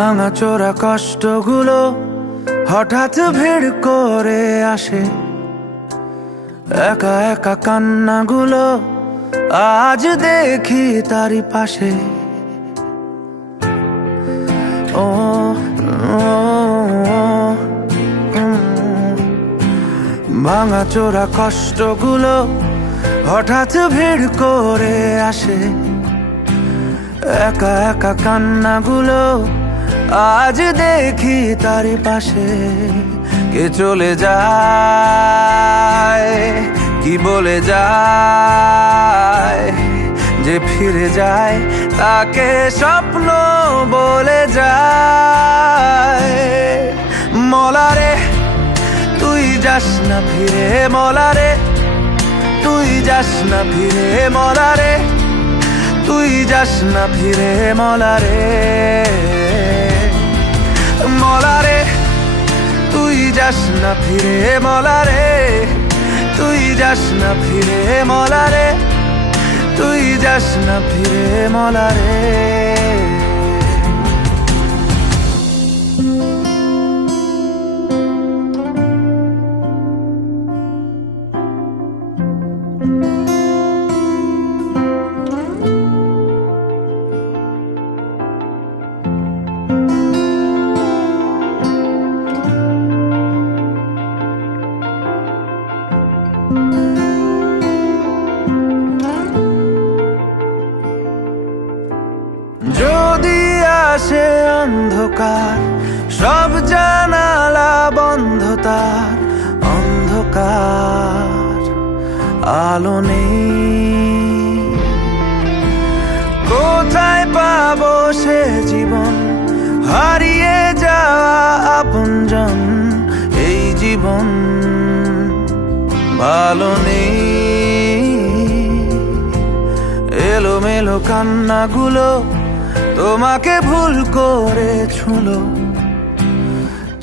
ভাঙাচোরা কষ্টগুলো হঠাৎ ভিড় করে আসে, একা একা কান্নাগুলো আজ দেখি তারই পাশে। ও ভাঙাচোরা কষ্টগুলো হঠাৎ ভিড় করে আসে, একা একা কান্নাগুলো আজ দেখি তারই পাশে। কে চলে যায়, কি বলে যায়, যে ফিরে যায় তাকে স্বপ্ন বলে যায়। মলারে তুই যাস না ফিরে, মলারে তুই যাস না ফিরে, মলারে তুই যাস না ফিরে, মলারে মলারে তুই যাস না ফিরে, মলারে তুই যাস না ফিরে, মলারে তুই যাস না ফিরে, মলারে। যদি আসে অন্ধকার, সব জানালা বন্ধ, তার অন্ধকার আলো নেই। কোথায় পাবো সে জীবন, হারিয়ে যাওয়া আপনজন, এই জীবন ভালো নেই। এলোমেলো কান্নাগুলো তোমাকে ভুল করে ছুঁলো,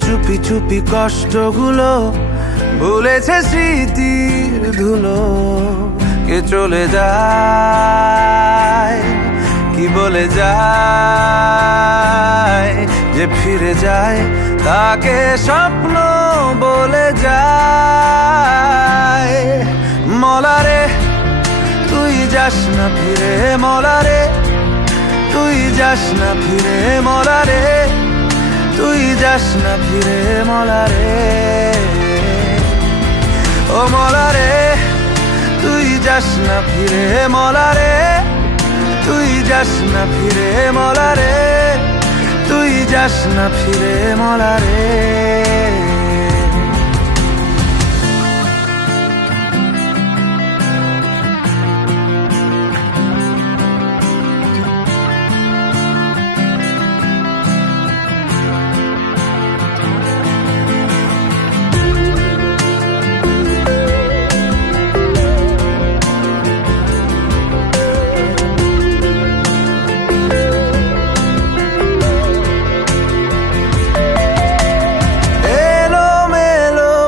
চুপি চুপি কষ্টগুলো ভুলেছে স্মৃতির ধুলো। কে চলে যায়, কি বলে যায়, যে ফিরে যায় তাকে স্বপ্ন বলে যায়। মলারে তুই যাস না ফিরে, মলারে তুই যাস না ফিরে, মলারে তুই যাস না ফিরে, মলারে ও মলারে তুই যাস না ফিরে, মলারে তুই যাস না ফিরে, মলারে তুই যাস না ফিরে, মলারে।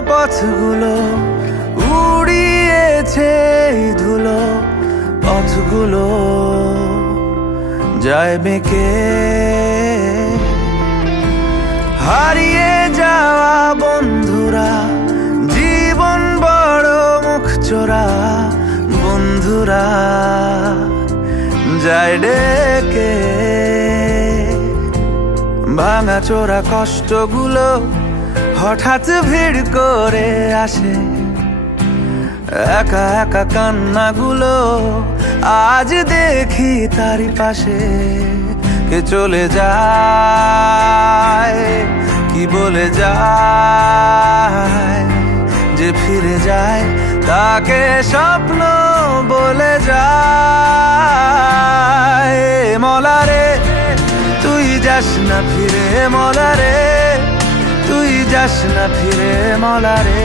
পথগুলো উড়িয়েছে ধুলো, পথগুলো যায় বেঁকে। হারিয়ে যাওয়া বন্ধুরা, জীবন বড় মুখ চোরা, বন্ধুরা যায় ডেকে। ভাঙাচোরা কষ্টগুলো হঠাৎ ভিড় করে আসে, একা একা কান্নাগুলো আজ দেখি তারই পাশে। কে চলে যায়, কি বলে যায়, যে ফিরে যায় তাকে স্বপ্ন বলে যায়। মলারে তুই যাস না ফিরে, মলারে তুই যাস না ফিরে, মলারে।